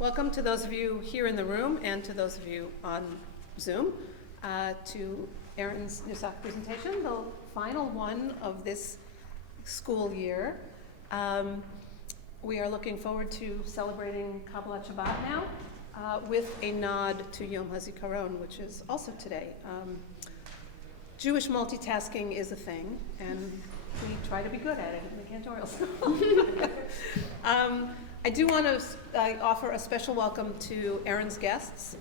Welcome to those of you here in the room and to those of you on Zoom to Erin's Nusah presentation, the final one of this school year. We are looking forward to celebrating Kabbalat Shabbat now with a nod to Yom HaZikaron, which is also today. Jewish multitasking is a thing, and we try to be good at it in the cantorial school. I do want to offer a special welcome to Erin's guests,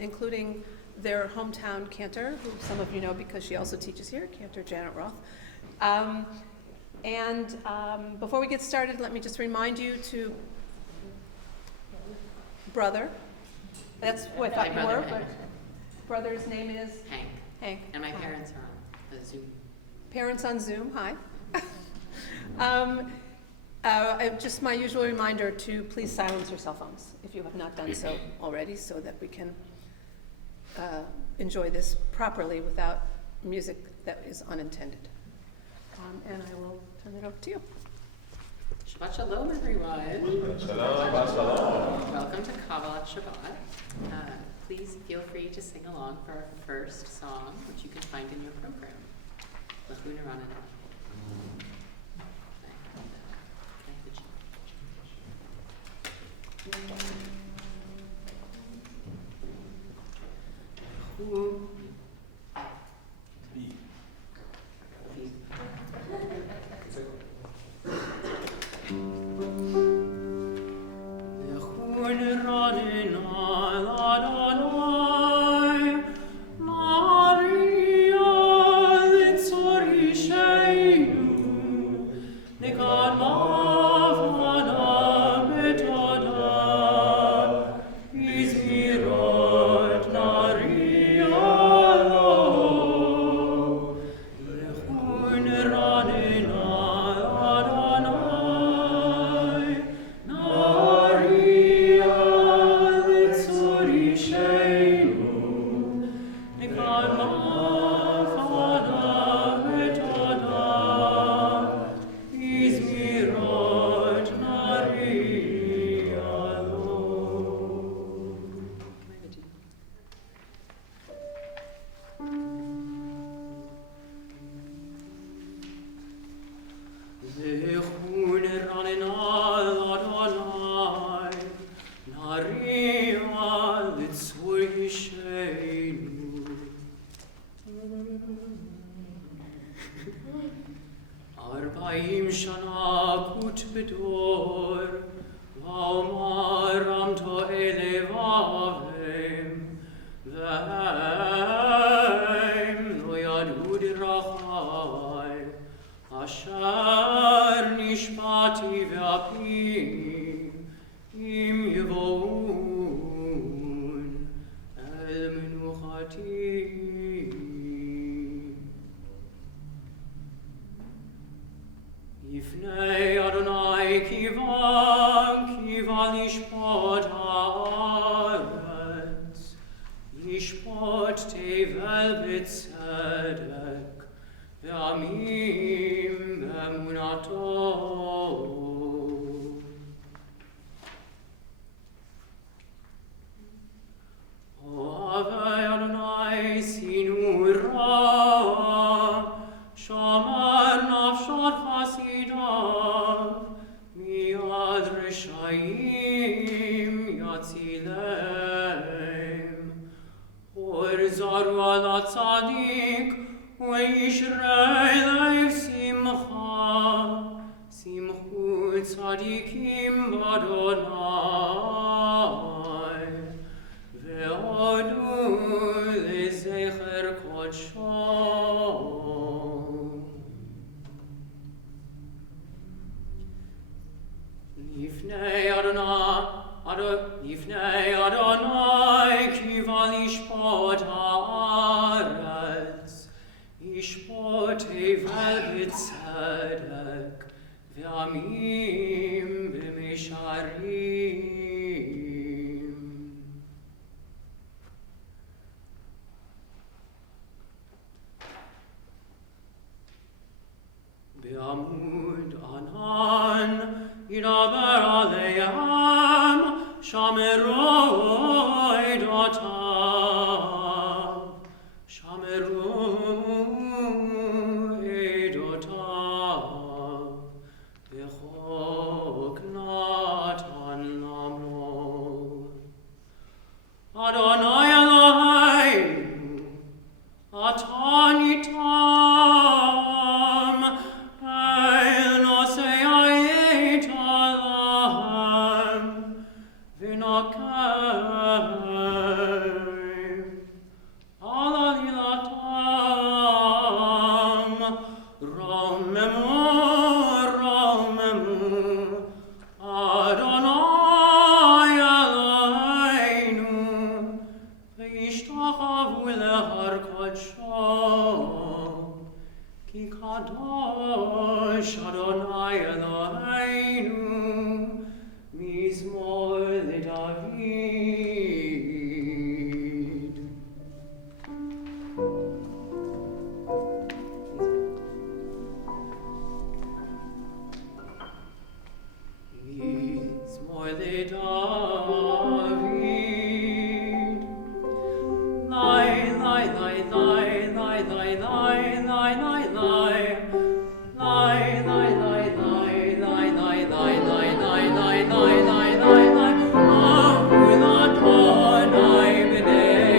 including their hometown cantor, who some of you know because she also teaches here, Cantor Janet Roth. Before we get started, let me just remind you to brother. That's what I thought you were, but brother's name is? Hank. Hank. And my parents are on Zoom. Parents on Zoom, hi. Just my usual reminder to please silence your cell phones if you have not done so already, so that we can enjoy this properly without music that is unintended. And I will turn it over to you. Shabbat Shalom, everyone. Shalom, Shalom. Welcome to Kabbalat Shabbat. Please feel free to sing along for our first song, which you can find in your program. L'chuna Ranana. Be'amud anan, yidaber aleim, shameroi dotav, shameroi dotav, bechok natan lamro. Adonai Eloheinu, atanitam, Nusah Eitalam, v'nakeim, alalilatam, romemu, romemu, Adonai Eloheinu, v'yishtachavu lehar kodsho, ki kadosh Adonai Eloheinu, mizmor leDavid. Mizmor leDavid. Lai, lai, lai, lai, lai, lai, lai, lai, lai, lai. Lai, lai, lai, lai, lai, lai, lai, lai, lai, lai, lai, lai, lai, lai. Avul Adonai b'nei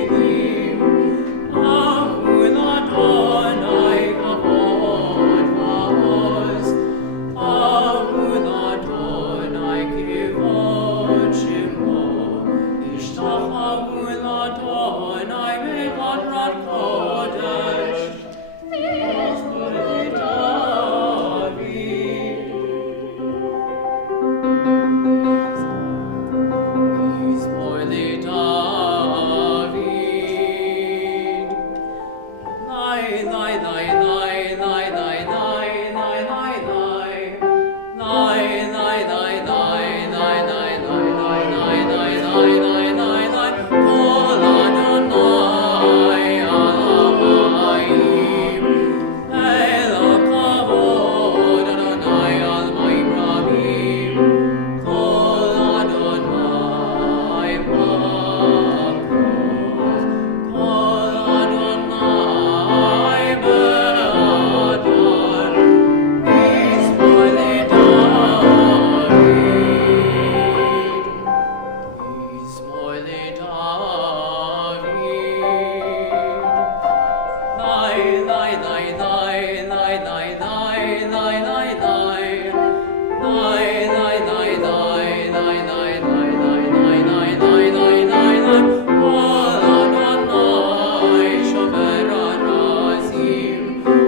Elim. Avul Adonai kavod va'oz. Avul Adonai kivod shemo. Ishtachavu l'Adonai b'hadrat kodesh. Mizmor leDavid. Mizmor leDavid. Lai, lai, lai, lai, lai, lai, lai, lai, lai, lai. Lai, lai, lai, lai, lai, lai, lai, lai, lai, lai, lai, lai, lai, lai. Kol Adonai alamayim. El hakavod Adonai al ma'im rabim. Kol Adonai bakrov. Kol Adonai be'adar. Mizmor leDavid. Mizmor leDavid. Lai, lai, lai, lai, lai, lai, lai, lai, lai, lai. Lai, lai, lai, lai, lai, lai, lai, lai, lai, lai, lai, lai, lai, lai. Kol Adonai shomer harazim.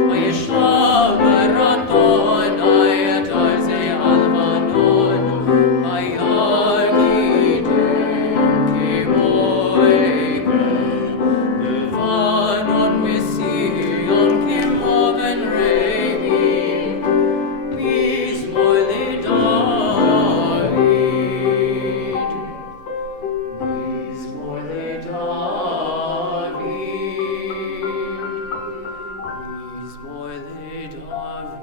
Vayishamer Adonai et arzei Alvanon. Vayagidem kemo Ehren. Levanon v'Sion kemo ben Regim. Mizmor leDavid. Mizmor leDavid. Mizmor leDavid.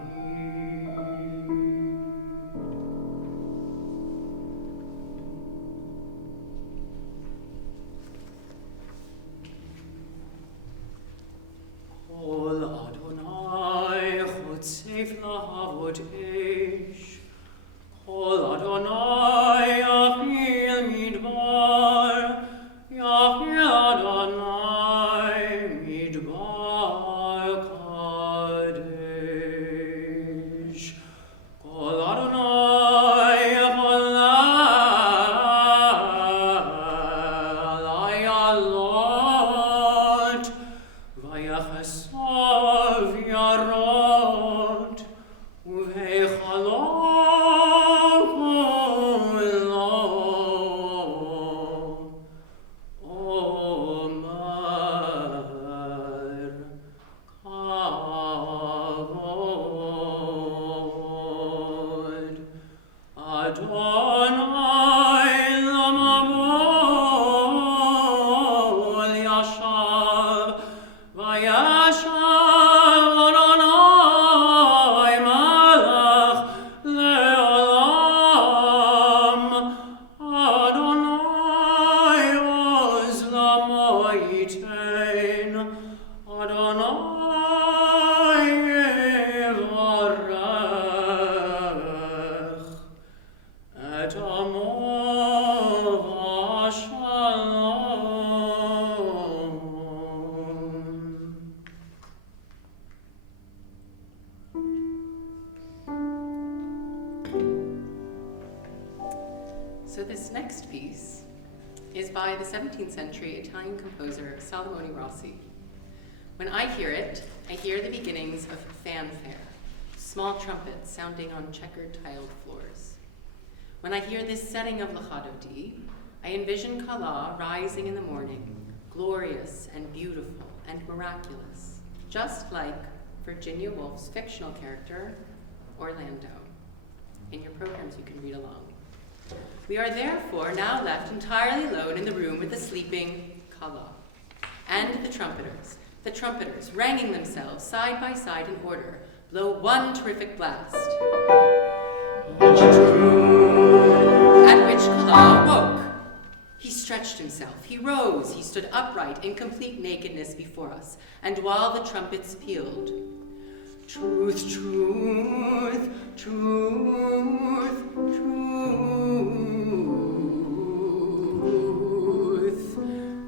Kol Adonai chotzef lahavot esh. Kol Adonai yachil midbar. Yachil Adonai midbar kadesh. Kol Adonai cholai alot. Vayachasav yarot. Uv'hechalot kulo. Omer kavod. Adonai lamavol yashav. Vayashav Adonai malach le'olam. So this next piece is by the 17th century Italian composer Salomone Rossi. When I hear it, I hear the beginnings of fanfare, small trumpets sounding on checkered tiled floors. When I hear this setting of Legato D, I envision Kala rising in the morning, glorious and beautiful and miraculous, just like Virginia Woolf's fictional character, Orlando. In your programs, you can read along. We are therefore now left entirely alone in the room with the sleeping Kala and the trumpeters, ranging themselves side by side in order, blow one terrific blast. At which Kala awoke. He stretched himself, he rose, he stood upright in complete nakedness before us, and while the trumpets pealed, truth, truth, truth, truth.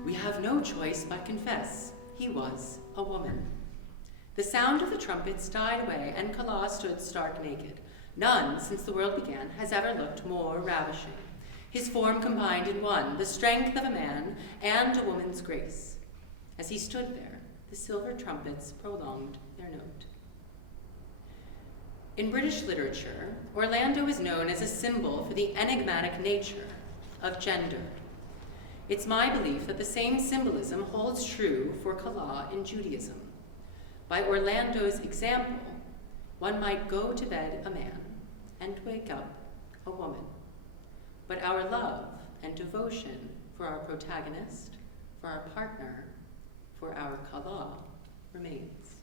We have no choice but confess, he was a woman. The sound of the trumpets died away, and Kala stood stark naked. None, since the world began, has ever looked more ravishing. His form combined in one, the strength of a man and a woman's grace. As he stood there, the silver trumpets prolonged their note. In British literature, Orlando is known as a symbol for the enigmatic nature of gender. It's my belief that the same symbolism holds true for Kala in Judaism. By Orlando's example, one might go to bed a man and wake up a woman. But our love and devotion for our protagonist, for our partner, for our Kala remains.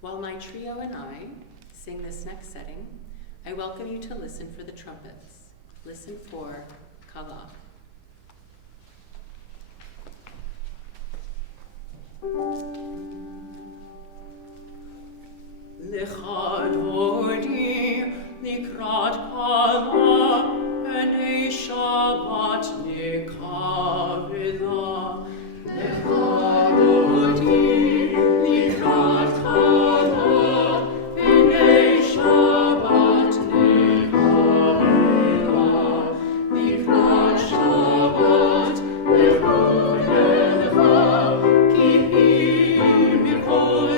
While my trio and I sing this next setting, I welcome you to listen for the trumpets. Listen for Kala. Legato di likrat Kala enei Shabbat nekavela. Legato di likrat Kala enei Shabbat nekavela. Likrat Shabbat lechonelcha ki mikor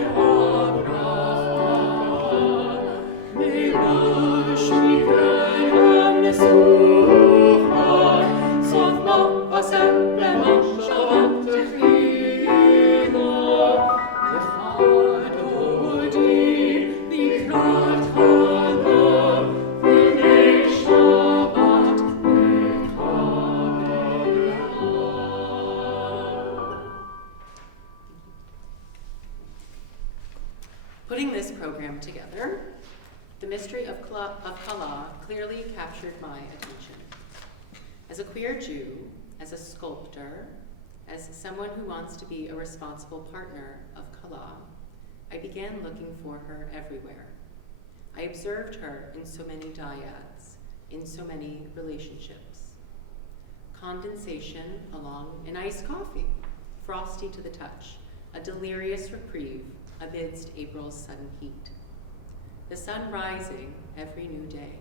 Putting this program together, the mystery of Kala clearly captured my attention. As a queer Jew, as a sculptor, as someone who wants to be a responsible partner of Kala, I began looking for her everywhere. I observed her in so many dyads, in so many relationships. Condensation along an iced coffee, frosty to the touch, a delirious reprieve amidst April's sudden heat. The sun rising every new day,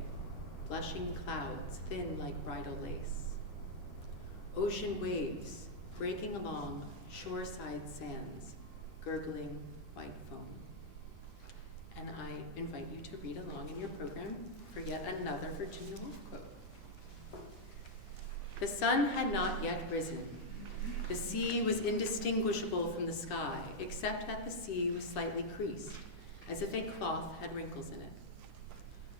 blushing clouds thin like bridal lace. Ocean waves breaking along shoreside sands, gurgling white foam. And I invite you to read along in your program for yet another Virginia Woolf quote. The sun had not yet risen. The sea was indistinguishable from the sky, except that the sea was slightly creased, as if a cloth had wrinkles in it.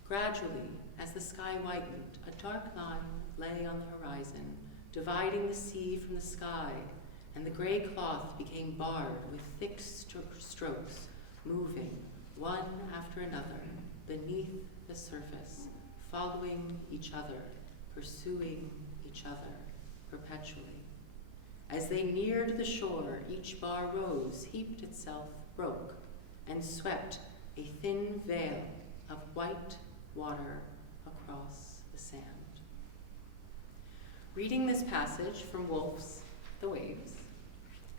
Gradually, as the sky whitened, a dark line lay on the horizon, dividing the sea from the sky, and the gray cloth became barred with thick strokes, moving, one after another, beneath the surface, following each other, pursuing each other, perpetually. As they neared the shore, each bar rose, heaped itself, broke, and swept a thin veil of white water across the sand. Reading this passage from Woolf's The Waves,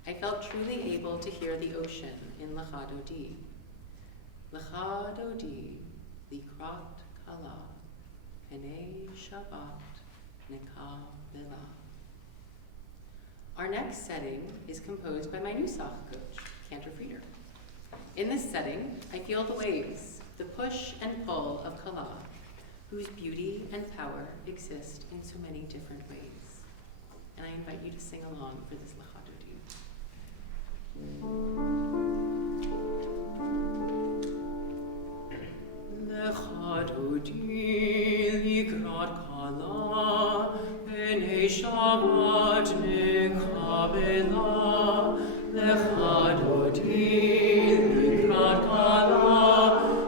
I felt truly able to hear the ocean in Legato D. Legato D, likrat Kala, enei Shabbat nekabela. Our next setting is composed by my Nusah coach, Cantor Frieder. In this setting, I feel the waves, the push and pull of Kala, whose beauty and power exist in so many different ways. And I invite you to sing along for this Lachadodi. Lechadodi likrat Kala, B'nei Shabbat nekabela. Lechadodi likrat Kala,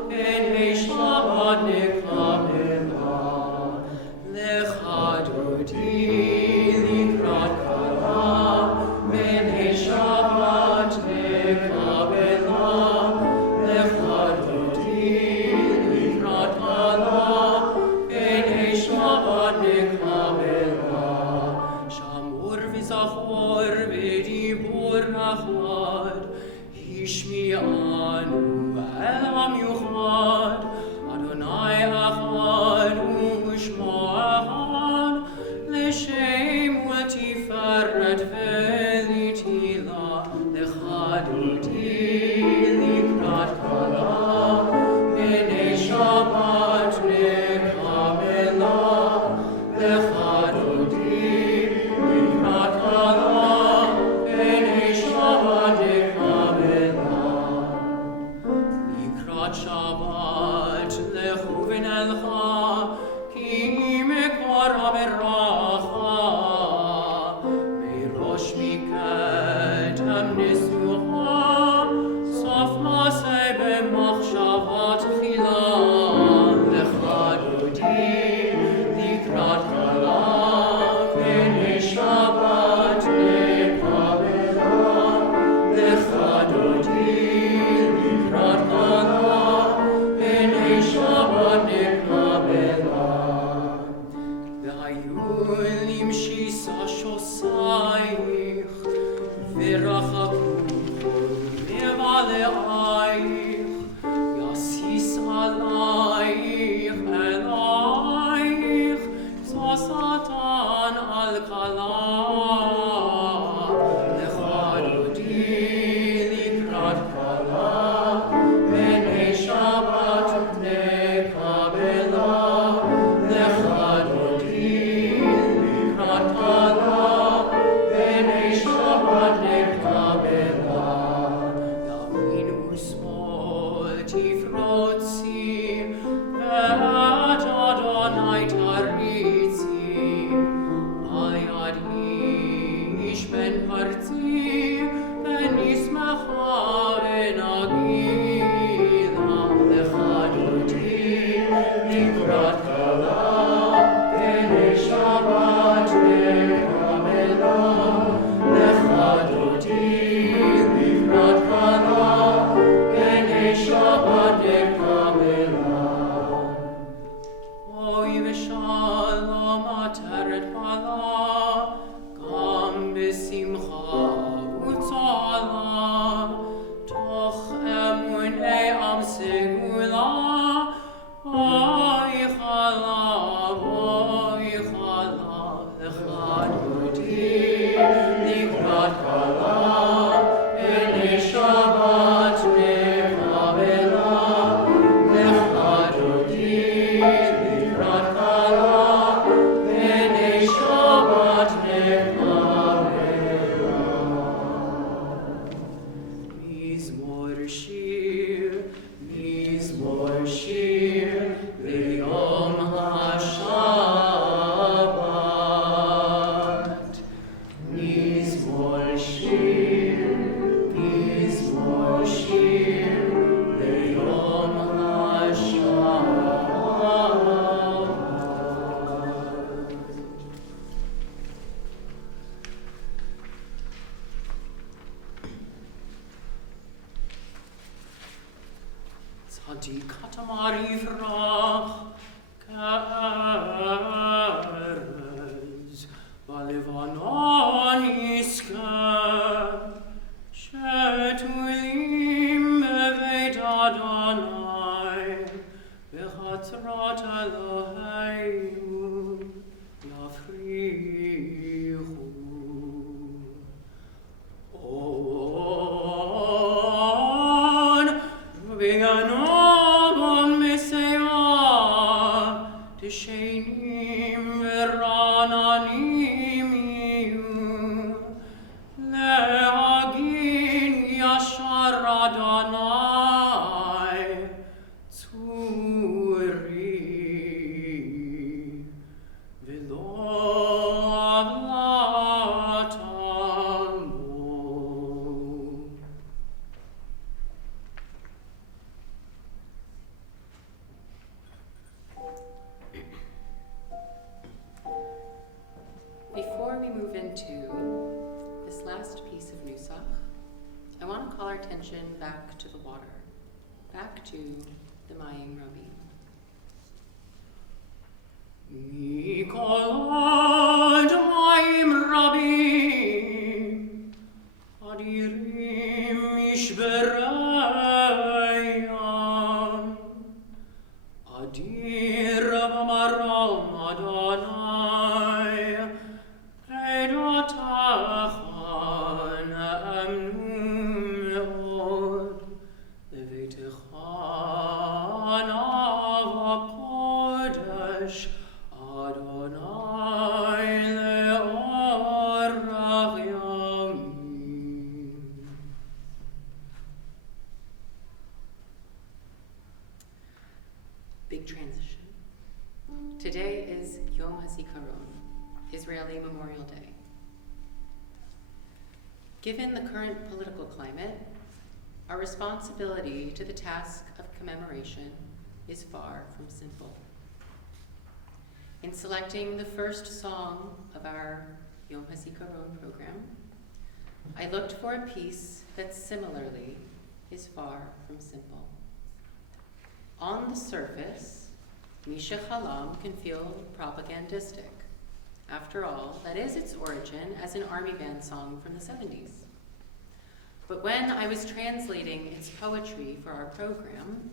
B'nei Shabbat nekabela. Lechadodi likrat Kala, B'nei Shabbat nekabela. Lechadodi likrat Kala, B'nei Shabbat nekabela. Shamur v'zachor v'dibur nachad, Hishmi'anu elam yuchad, Adonai echad u'shmo echad, L'shem u'tiferet v'litila, Lechadodi likrat Kala, B'nei Shabbat nekabela. Lechadodi likrat Kala, B'nei Shabbat nekabela. Likrat Shabbat lechu v'nelcha, Ki mekvara beracha. Meirosh miketem nisucha, Sof maseh b'machshavat tchila. Lechadodi likrat Kala, B'nei Shabbat nekabela. Lechadodi likrat Kala, B'nei Shabbat nekabela. V'hayu limshi shosayich, V'rachaku v'vale'ayich, Yasis alayich elayich, Satan al Kala. Lechadodi likrat Kala, B'nei Shabbat nekabela. Lechadodi likrat Kala, B'nei Shabbat nekabela. Yamin u'smol tifrotzi, Ve'at Adonai taritzi. Al yad ish ben parzi, Ben yismacha v'nagila. Lechadodi likrat Kala, B'nei Shabbat nekabela. Lechadodi likrat Kala, B'nei Shabbat nekabela. Oy v'shalom ateret Kala, Gam b'simcha u'tzala, Toch emunei am segula. Oy Chala, Lechadodi likrat Kala, B'nei Shabbat nekabela. Lechadodi likrat Kala, B'nei Shabbat nekabela. Mizmor shir, V'yom HaShabbat. Mizmor shir, V'yom HaShabbat. Tzadik hatamar yifrach ka'erez, Ba'levanon yizkeh, Shetulim beveit Adonai, Bechatzrat Eloheinu. יפריחו. On beganobon Messiah, Tishenim verananim iu, Leagin yashar Adonai, Tzuri, Velo avlatamo. Before we move into this last piece of Nusah, I want to call our attention back to the water, back to the Mayim Rabim. Mikolad Mayim Rabim, Adirim Mishberayam, Adir Maram Adonai, Edotachan Amnum Levetechan Avakodesh, Adonai Leorach Yamim. Big transition. Today is Yom HaZikaron, Israeli Memorial Day. Given the current political climate, our responsibility to the task of commemoration is far from simple. In selecting the first song of our Yom HaZikaron program, I looked for a piece that similarly is far from simple. On the surface, Misha Chalam can feel propagandistic. After all, that is its origin as an army band song from the 70s. But when I was translating its poetry for our program,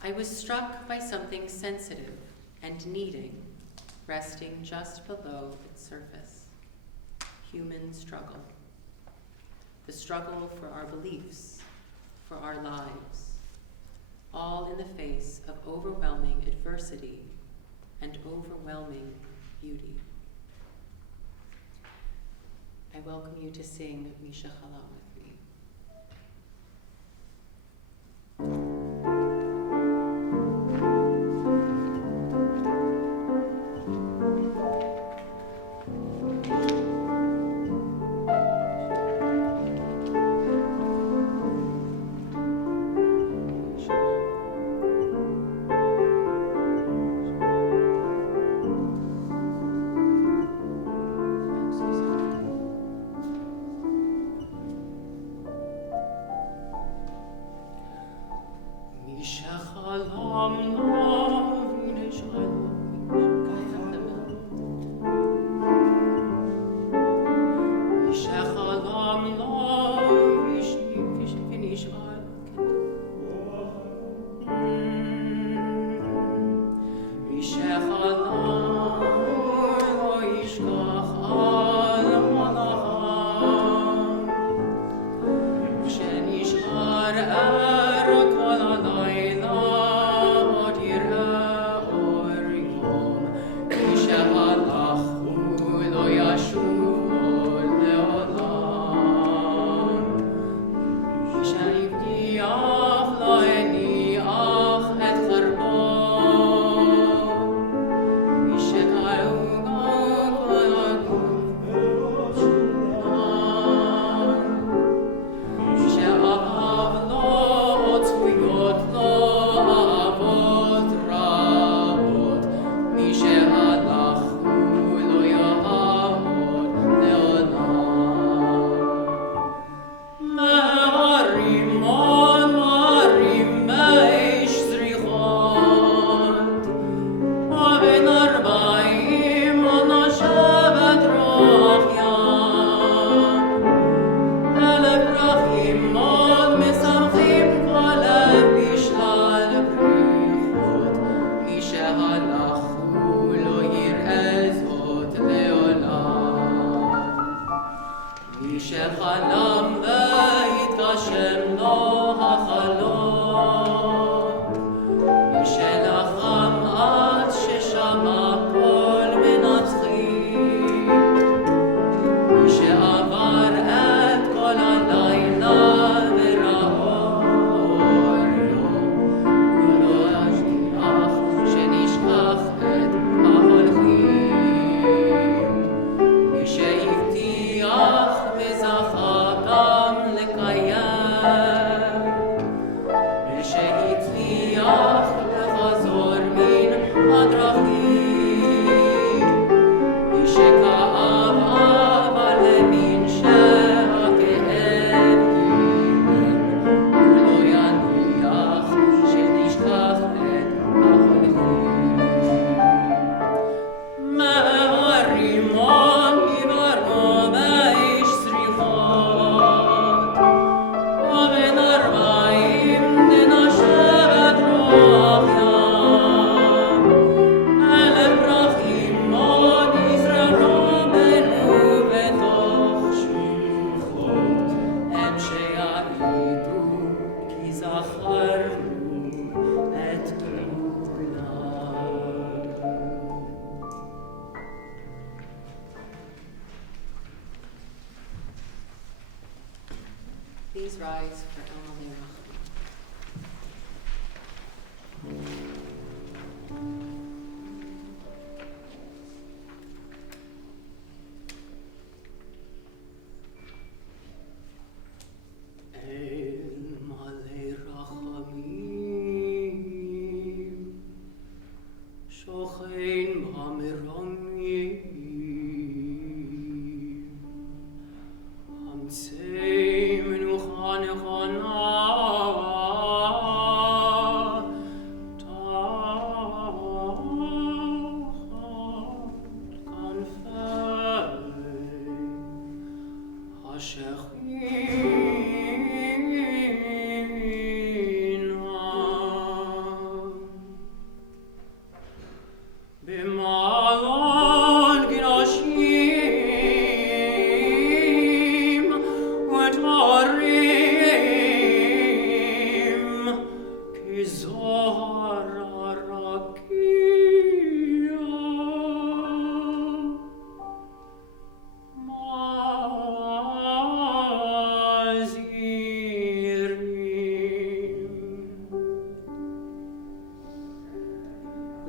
I was struck by something sensitive and needing, resting just below its surface. Human struggle. The struggle for our beliefs, for our lives, all in the face of overwhelming adversity and overwhelming beauty. I welcome you to sing Misha Chalam with me. rise for El Malay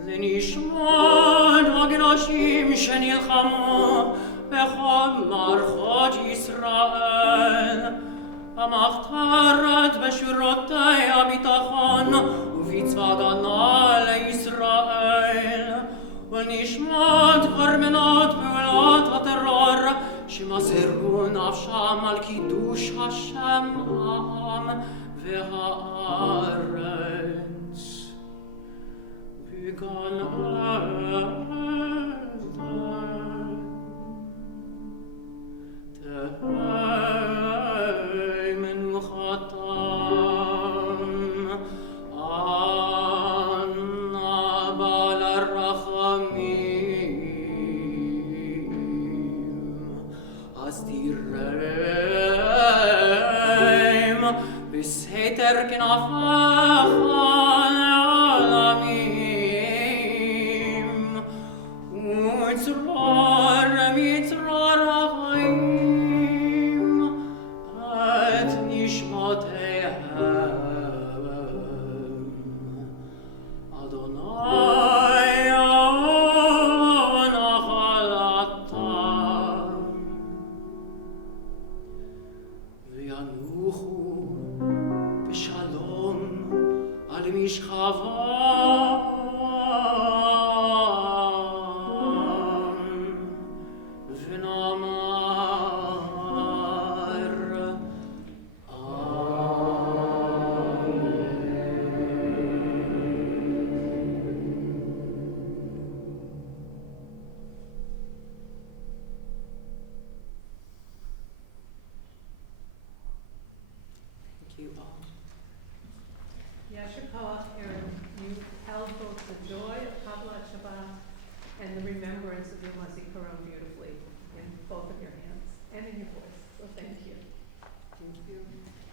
ונשמות הגנשים שנלחמו בכל מערכות ישראל, המחתרת בשורותי הביטחון ובצבא הגנה לישראל, ונשמות קורבנות פעולות הטרור שמסרו נפשם על קידוש השם העם והארץ. בגן עדן תהא מנוחתם, אנא בעל הרחמים, אז תירם בסתר כנפיך לעולמים, וצרור מצרור החיים את נשמותיהם. אדוני נחלתם, וינוחו בשלום על משכבם, ונאמר Thank you all. Yasher Koach, Erin, you held both the joy of Kabbalat Shabbat and the remembrance of Yom HaZikaron beautifully in both of your hands and in your voice. So thank you. Thank you.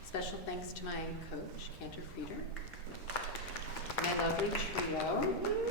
Special thanks to my coach, Cantor Frieder, my lovely trio.